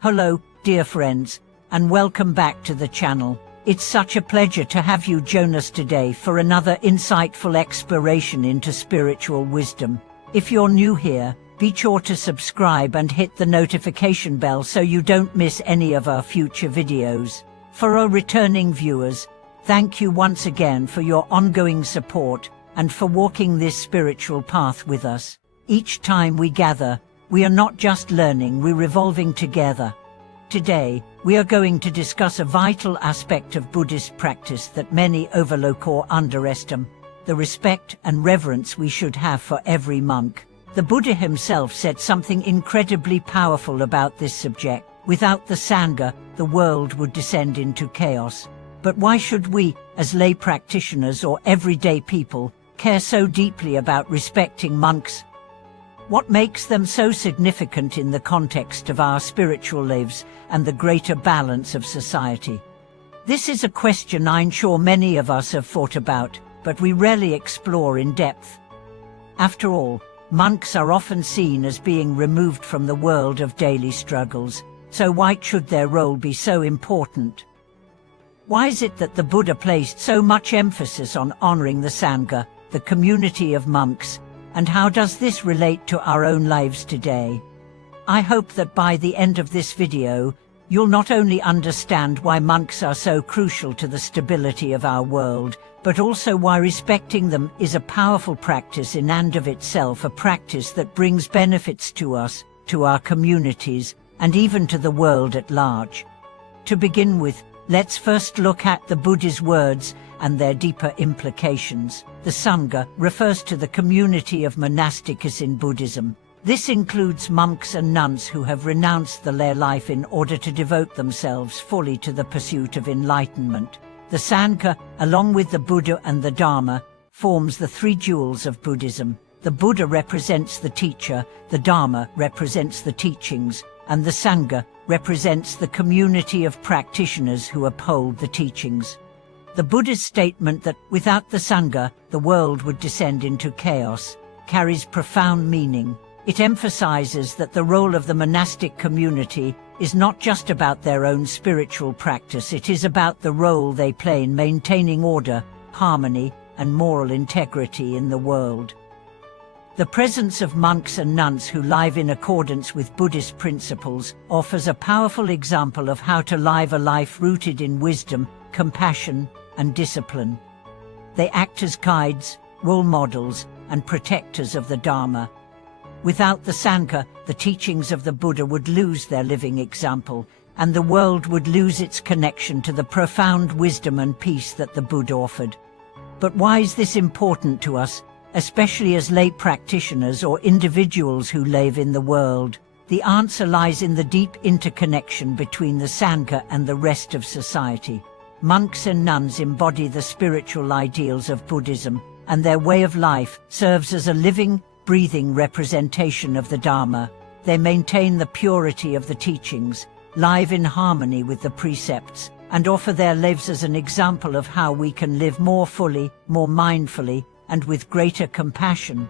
Hello, dear friends, and welcome back to the channel. It's such a pleasure to have you join us today for another insightful exploration into spiritual wisdom. If you're new here, be sure to subscribe and hit the notification bell so you don't miss any of our future videos. For our returning viewers, thank you once again for your ongoing support and for walking this spiritual path with us. Each time we gather, we are not just learning, we're evolving together. Today, we are going to discuss a vital aspect of Buddhist practice that many overlook or underestimate: the respect and reverence we should have for every monk. The Buddha himself said something incredibly powerful about this subject. Without the Sangha, the world would descend into chaos. But why should we, as lay practitioners or everyday people, care so deeply about respecting monks? What makes them so significant in the context of our spiritual lives and the greater balance of society? This is a question I'm sure many of us have thought about, but we rarely explore in depth. After all, monks are often seen as being removed from the world of daily struggles, so why should their role be so important? Why is it that the Buddha placed so much emphasis on honoring the Sangha, the community of monks, and how does this relate to our own lives today? I hope that by the end of this video, you'll not only understand why monks are so crucial to the stability of our world, but also why respecting them is a powerful practice in and of itself, a practice that brings benefits to us, to our communities, and even to the world at large. To begin with, let's first look at the Buddha's words and their deeper implications. The Sangha refers to the community of monastics in Buddhism. This includes monks and nuns who have renounced their life in order to devote themselves fully to the pursuit of enlightenment. The Sangha, along with the Buddha and the Dharma, forms the three jewels of Buddhism. The Buddha represents the teacher, the Dharma represents the teachings, and the Sangha represents the community of practitioners who uphold the teachings. The Buddha's statement that without the Sangha, the world would descend into chaos, carries profound meaning. It emphasizes that the role of the monastic community is not just about their own spiritual practice, it is about the role they play in maintaining order, harmony, and moral integrity in the world. The presence of monks and nuns who live in accordance with Buddhist principles offers a powerful example of how to live a life rooted in wisdom, compassion, and discipline. They act as guides, role models, and protectors of the Dharma. Without the Sangha, the teachings of the Buddha would lose their living example, and the world would lose its connection to the profound wisdom and peace that the Buddha offered. But why is this important to us, especially as lay practitioners or individuals who live in the world? The answer lies in the deep interconnection between the Sangha and the rest of society. Monks and nuns embody the spiritual ideals of Buddhism, and their way of life serves as a living, breathing representation of the Dharma. They maintain the purity of the teachings, live in harmony with the precepts, and offer their lives as an example of how we can live more fully, more mindfully, and with greater compassion.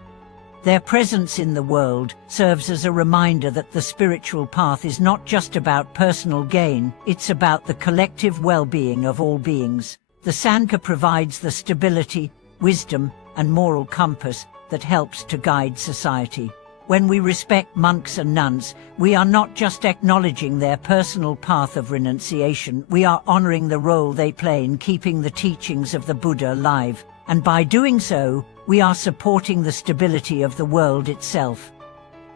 Their presence in the world serves as a reminder that the spiritual path is not just about personal gain, it's about the collective well-being of all beings. The Sangha provides the stability, wisdom, and moral compass that helps to guide society. When we respect monks and nuns, we are not just acknowledging their personal path of renunciation, we are honoring the role they play in keeping the teachings of the Buddha alive, and by doing so, we are supporting the stability of the world itself.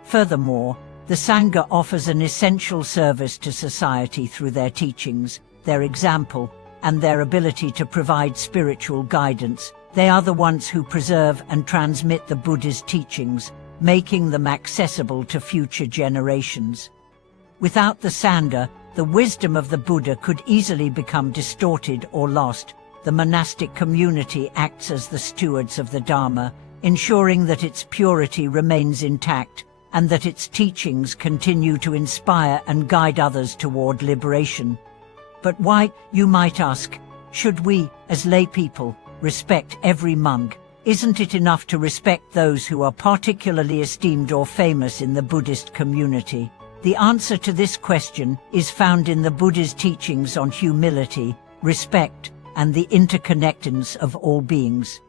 Furthermore, the Sangha offers an essential service to society through their teachings, their example, and their ability to provide spiritual guidance. They are the ones who preserve and transmit the Buddha's teachings, making them accessible to future generations. Without the Sangha, the wisdom of the Buddha could easily become distorted or lost. The monastic community acts as the stewards of the Dharma, ensuring that its purity remains intact and that its teachings continue to inspire and guide others toward liberation. But why, you might ask, should we, as lay people, respect every monk? Isn't it enough to respect those who are particularly esteemed or famous in the Buddhist community? The answer to this question is found in the Buddha's teachings on humility, respect, and the interconnectedness of all beings.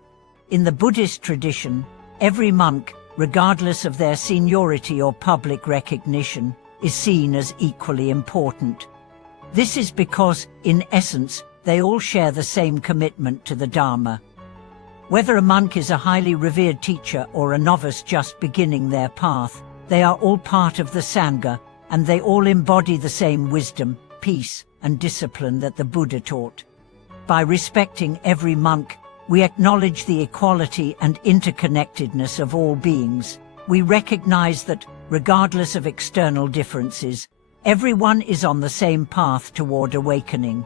In the Buddhist tradition, every monk, regardless of their seniority or public recognition, is seen as equally important. This is because, in essence, they all share the same commitment to the Dharma. Whether a monk is a highly revered teacher or a novice just beginning their path, they are all part of the Sangha, and they all embody the same wisdom, peace, and discipline that the Buddha taught. By respecting every monk, we acknowledge the equality and interconnectedness of all beings. We recognize that, regardless of external differences, everyone is on the same path toward awakening.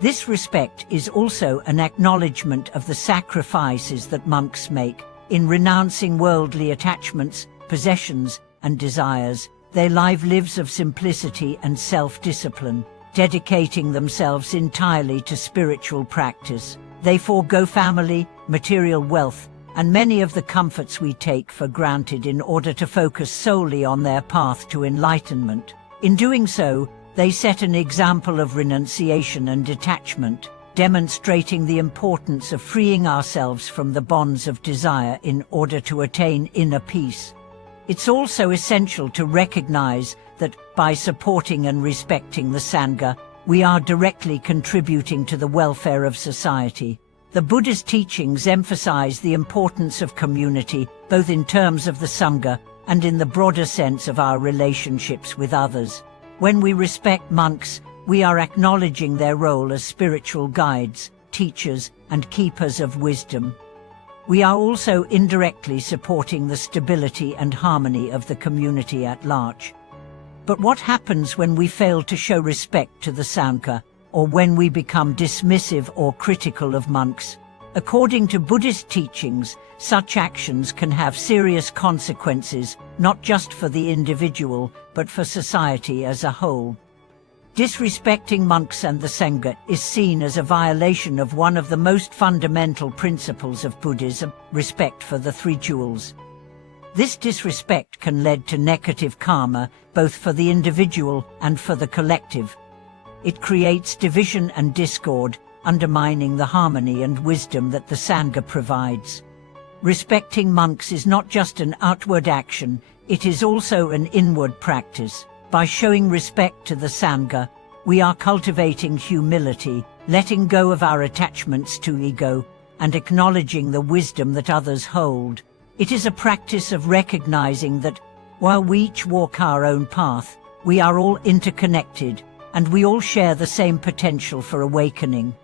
This respect is also an acknowledgement of the sacrifices that monks make. In renouncing worldly attachments, possessions, and desires, they live lives of simplicity and self-discipline, dedicating themselves entirely to spiritual practice. They forego family, material wealth, and many of the comforts we take for granted in order to focus solely on their path to enlightenment. In doing so, they set an example of renunciation and detachment, demonstrating the importance of freeing ourselves from the bonds of desire in order to attain inner peace. It's also essential to recognize that, by supporting and respecting the Sangha, we are directly contributing to the welfare of society. The Buddha's teachings emphasize the importance of community, both in terms of the Sangha and in the broader sense of our relationships with others. When we respect monks, we are acknowledging their role as spiritual guides, teachers, and keepers of wisdom. We are also indirectly supporting the stability and harmony of the community at large. But what happens when we fail to show respect to the Sangha, or when we become dismissive or critical of monks? According to Buddhist teachings, such actions can have serious consequences, not just for the individual, but for society as a whole. Disrespecting monks and the Sangha is seen as a violation of one of the most fundamental principles of Buddhism, respect for the three jewels. This disrespect can lead to negative karma, both for the individual and for the collective. It creates division and discord, undermining the harmony and wisdom that the Sangha provides. Respecting monks is not just an outward action, it is also an inward practice. By showing respect to the Sangha, we are cultivating humility, letting go of our attachments to ego, and acknowledging the wisdom that others hold. It is a practice of recognizing that, while we each walk our own path, we are all interconnected, and we all share the same potential for awakening.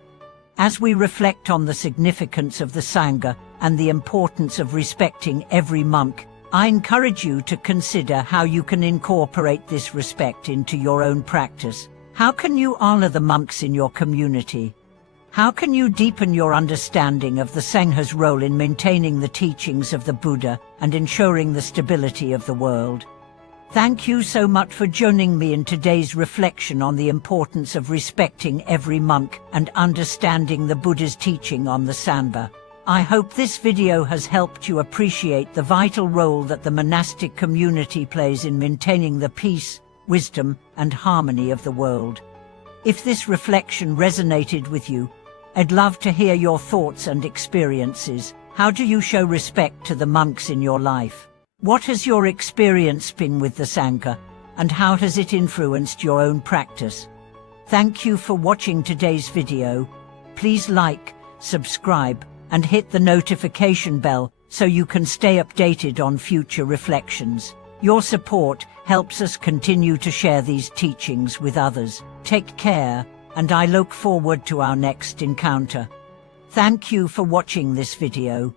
As we reflect on the significance of the Sangha and the importance of respecting every monk, I encourage you to consider how you can incorporate this respect into your own practice. How can you honor the monks in your community? How can you deepen your understanding of the Sangha's role in maintaining the teachings of the Buddha and ensuring the stability of the world? Thank you so much for joining me in today's reflection on the importance of respecting every monk and understanding the Buddha's teaching on the Sangha. I hope this video has helped you appreciate the vital role that the monastic community plays in maintaining the peace, wisdom, and harmony of the world. If this reflection resonated with you, I'd love to hear your thoughts and experiences. How do you show respect to the monks in your life? What has your experience been with the Sangha, and how has it influenced your own practice? Thank you for watching today's video. Please like, subscribe, and hit the notification bell so you can stay updated on future reflections. Your support helps us continue to share these teachings with others. Take care, and I look forward to our next encounter. Thank you for watching this video.